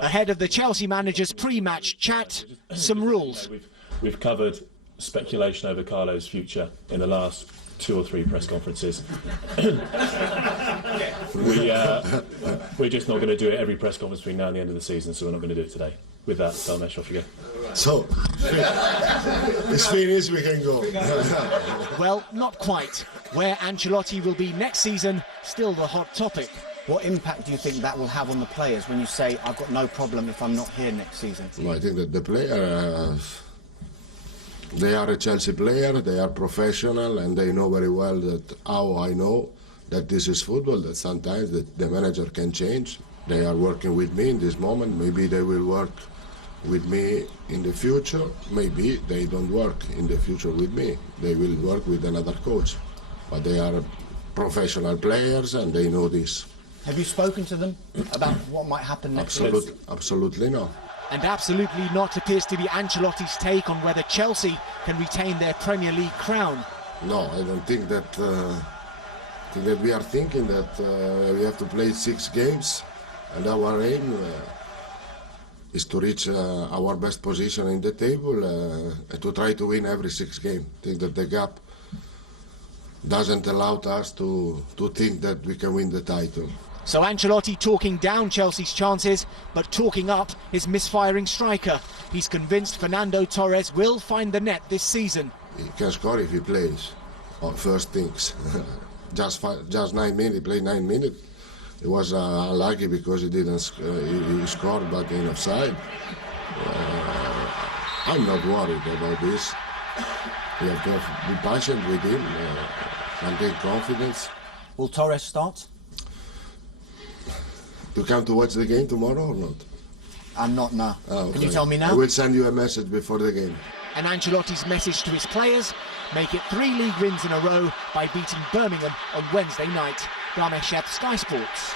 Ahead of the Chelsea manager's pre-match chat, some rules. We've covered speculation over Carlo's future in the last 2 or 3 press conferences. We're just not going to do it every press conference between now and the end of the season, so we're not going to do it today. With that, Salmesh, off you go. So, it's finished, we can go. Well, not quite. Where Ancelotti will be next season, still the hot topic. What impact do you think that will have on the players when you say, I've got no problem if I'm not here next season? No, I think that the player, they are a Chelsea player, they are professional, and they know very well that how I know that this is football, that sometimes the manager can change. They are working with me in this moment, maybe they will work with me in the future, maybe they don't work in the future with me, they will work with another coach. But they are professional players and they know this. Have you spoken to them about what might happen next season? Absolutely no. And absolutely not appears to be Ancelotti's take on whether Chelsea can retain their Premier League crown. No, I don't think that. I think that we are thinking that we have to play 6 games, and our aim is to reach our best position in the table and to try to win every 6 games. I think that the gap doesn't allow us to think that we can win the title. So Ancelotti talking down Chelsea's chances, but talking up his misfiring striker. He's convinced Fernando Torres will find the net this season. He can score if he plays, on first things. just 9 minutes, he played 9 minutes. It was unlucky because he didn't he scored, but in offside. I'm not worried about this. We have to be patient with him, maintain confidence. Will Torres start? To come to watch the game tomorrow or not? I'm not now. Oh, okay. Can you tell me now? I will send you a message before the game. And Ancelotti's message to his players: make it 3 league wins in a row by beating Birmingham on Wednesday night. Ramesh, Sky Sports.